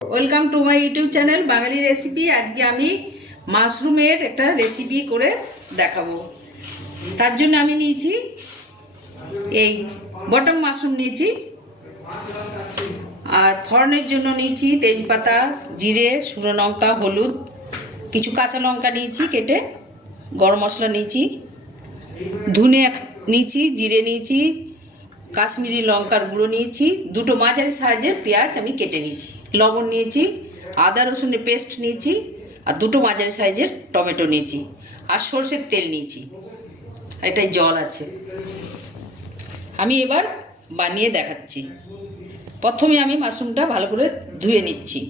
Welcome to my YouTube channel Bangali recipe. আজকে আমি মাশরুমের একটা রেসিপি করে দেখাবো। তার জন্য আমি নিয়েছি এই বটম মাশরুম নিয়েছি, আর ফড়নের জন্য নিয়েছি তেজপাতা, জিরে, শুকনো লঙ্কা, হলুদ, কিছু কাঁচা লঙ্কা নিয়েছি কেটে, গরম মশলা নিয়েছি, ধনে নিয়েছি, জিরে নিয়েছি, কাশ্মীরি লঙ্কার গুঁড়ো নিয়েছি, দুটো মাঝারি সাইজের পেঁয়াজ আমি কেটে নিয়েছি, লবণ নিয়েছি, আদা রসুনের পেস্ট নিয়েছি, আর দুটো মাঝারি সাইজের টমেটো নিয়েছি, আর সর্ষের তেল নিয়েছি, এটাই জল আছে। আমি এবার বানিয়ে দেখাচ্ছি। প্রথমে আমি মাশরুমটা ভালো করে ধুয়ে নিচ্ছি।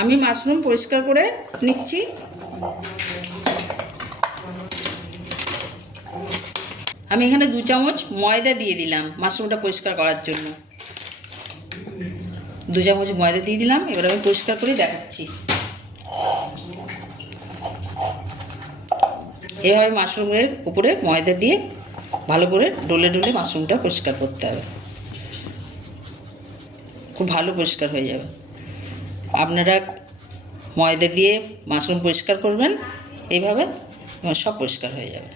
আমি মাশরুম পরিষ্কার করে নিচ্ছি। আমি এখানে 2 চামচ ময়দা দিয়ে দিলাম মাশরুমটা পরিষ্কার করার জন্য। 2 চামচ ময়দা দিয়ে দিলাম। এবার আমি পরিষ্কার করে দেখাচ্ছি। এভাবে মাশরুমের উপরে ময়দা দিয়ে ভালো করে ডলে ডলে মাশরুমটা পরিষ্কার করতে হবে। খুব ভালো পরিষ্কার হয়ে যাবে। আপনারা ময়দা দিয়ে মাশরুম পরিষ্কার করবেন এইভাবে, সব পরিষ্কার হয়ে যাবে।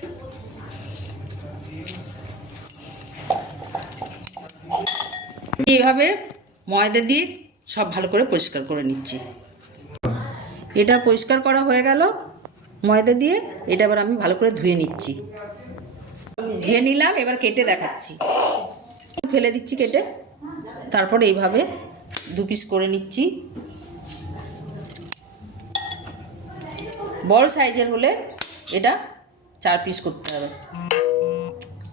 এইভাবে ময়দা দিয়ে সব ভালো করে পরিষ্কার করে নিচ্ছি। এটা পরিষ্কার করা হয়ে গেল ময়দা দিয়ে। এটা আবার আমি ভালো করে ধুয়ে নিচ্ছি। ধুয়ে নিলাম, এবার কেটে দেখাচ্ছি। ফেলে দিচ্ছি কেটে। তারপর এইভাবে 2 পিস করে নিচ্ছি। বড় সাইজের হলে এটা 4 পিস করতে হবে।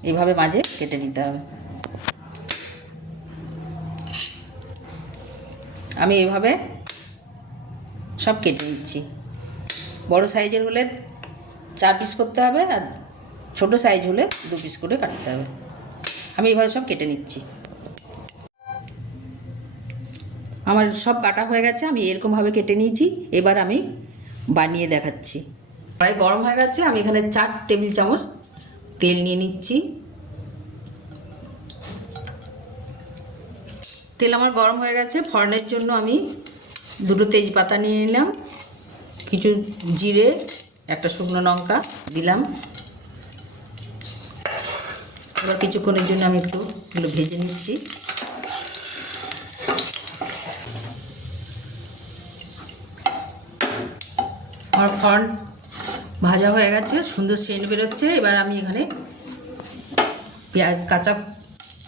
এইভাবে মাঝে কেটে নিতে হবে। আমি এইভাবে সব কেটে নিচ্ছি। বড় সাইজের হলে 4 পিস করতে হবে, আর ছোট সাইজ হলে 2 পিস করে কাটতে হবে। আমি এইভাবে সব কেটে নিচ্ছি। আমার সব কাটা হয়ে গেছে। আমি এরকমভাবে কেটে নিয়েছি। এবার আমি বানিয়ে দেখাচ্ছি। প্রায় গরম হয়ে গেছে। আমি এখানে 4 টেবিল চামচ তেল নিয়ে নিচ্ছি। তেল আমার গরম হয়ে গেছে। ফড়নের জন্য আমি 2টো তেজপাতা নিয়ে নিলাম, কিছু জিরে, একটা শুকনো লঙ্কা দিলাম। এবার কিছুক্ষণের জন্য আমি একটু এগুলো ভেজে নিচ্ছি। আমার ফড়ন ভাজা হয়ে গেছে, সুন্দর সেন্ট বেরোচ্ছে। এবার আমি এখানে পেঁয়াজ, কাঁচা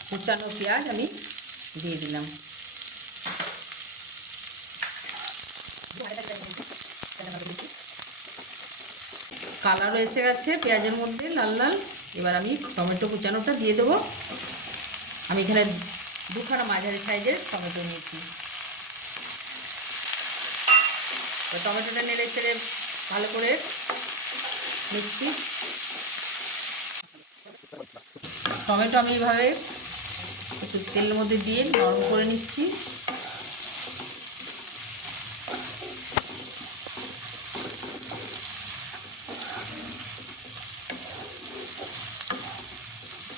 কুচানো পেঁয়াজ আমি দিয়ে দিলাম। কালারও এসে গেছে পেঁয়াজের মধ্যে লাল লাল। এবার আমি টমেটো কুচানোটা দিয়ে দেবো। আমি এখানে 2খানা মাঝারি সাইজের টমেটো নিয়েছি। তো টমেটোটা নেড়ে চেড়ে ভালো করে নিচ্ছি। টমেটো আমি এইভাবে একটু তেলের মধ্যে দিয়ে নরম করে নিচ্ছি।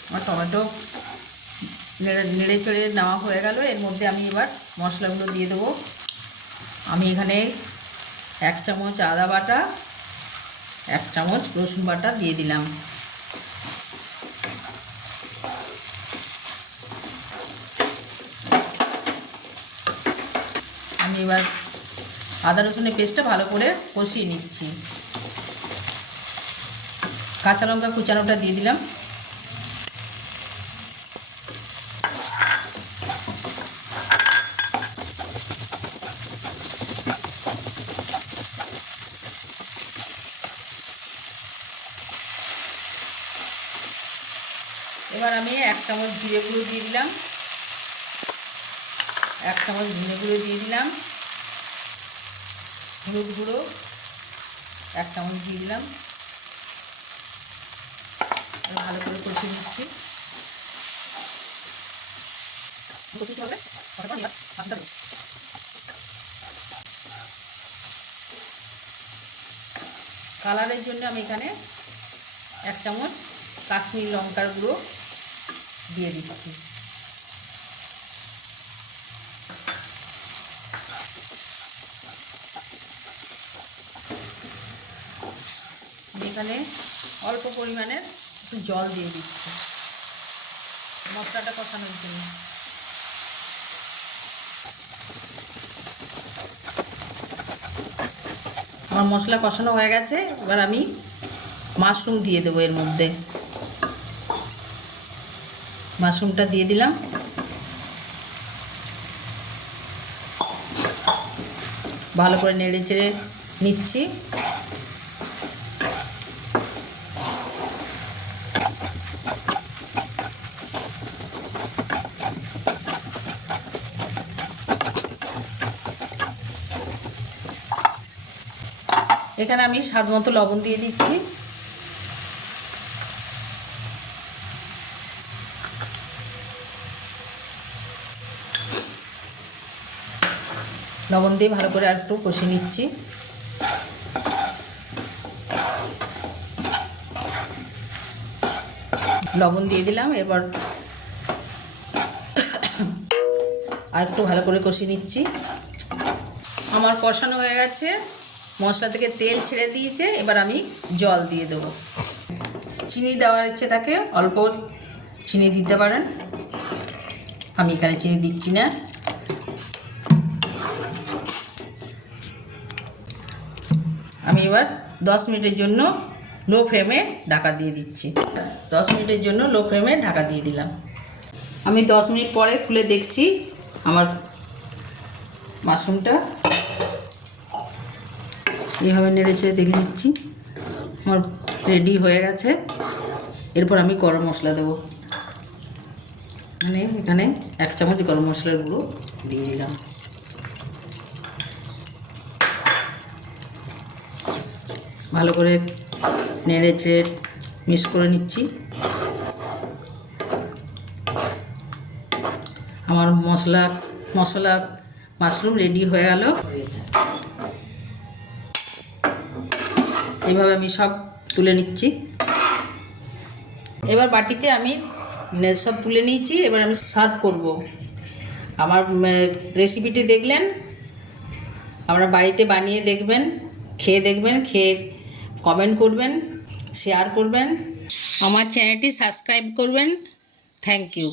আমার টমেটো নেড়ে চেড়ে নেওয়া হয়ে গেল। এর মধ্যে আমি এবার মশলাগুলো দিয়ে দেবো। আমি এখানে 1 চামচ আদা বাটা, 1 চামচ রসুন বাটা দিয়ে দিলাম। আমি এবার আদা রসুনের পেস্টটা ভালো করে কষিয়ে নিচ্ছি। কাঁচা লঙ্কা কুচানোটা দিয়ে দিলাম। এবার আমি 1 চামচ জিরে গুঁড়ো দিয়ে দিলাম, 1 চামচ ধনে গুঁড়ো দিয়ে দিলাম, হলুদ গুঁড়ো 1 চামচ দিয়ে দিলাম। ভালো করে কষিয়ে নিচ্ছি। কালারের জন্য আমি এখানে 1 চামচ কাশ্মীরি লঙ্কার গুঁড়ো দিয়ে দিচ্ছি। আমি এখানে অল্প পরিমাণের একটু জল দিয়ে দিচ্ছি মশলাটা কষানোর জন্য। আমার মশলা কষানো হয়ে গেছে, এবার আমি মাশরুম দিয়ে দেবো এর মধ্যে। মাশরুমটা দিয়ে দিলাম। ভালো করে নেড়ে চেড়ে নিচ্ছি। এখানে আমি স্বাদ মতো লবণ দিয়ে দিচ্ছি। লবণ দিয়ে ভালো করে আর একটু কষে নিচ্ছি। লবণ দিয়ে দিলাম, এবার আর একটু ভালো করে কষে নিচ্ছি। আমার কষানো হয়ে গেছে, মশলা থেকে তেল ছেড়ে দিয়েছে, এবার আমি জল দিয়ে দেবো। চিনি দেওয়ার ইচ্ছে থাকে অল্প চিনি দিতে পারেন, আমি এখানে চিনি দিচ্ছি না। আমি এবার 10 মিনিটের জন্য লো ফ্লেমে ঢাকা দিয়ে দিচ্ছি। 10 মিনিটের জন্য লো ফ্লেমে ঢাকা দিয়ে দিলাম। আমি 10 মিনিট পরে খুলে দেখছি আমার মাশরুমটা এইভাবে নেড়েচেড়ে দেখে নিচ্ছি আমার রেডি হয়ে গেছে। এরপর আমি গরম মশলা দেবো, মানে এখানে 1 চামচ গরম মশলার গুঁড়ো দিয়ে দিলাম। ভালো করে নেড়েচেড়ে মিক্স করে নিচ্ছি। আমার মশলা মাশরুম রেডি হয়ে গেল। এইভাবে আমি সব তুলে নিচ্ছি। এবার বাটিতে আমি সব তুলে নিয়েছি, এবার আমি সার্ভ করব। আমার রেসিপিটি দেখলেন, আপনারা বাড়িতে বানিয়ে দেখবেন, খেয়ে দেখবেন, খেয়ে কমেন্ট করবেন, শেয়ার করবেন, আমার চ্যানেলটি সাবস্ক্রাইব করবেন। Thank you.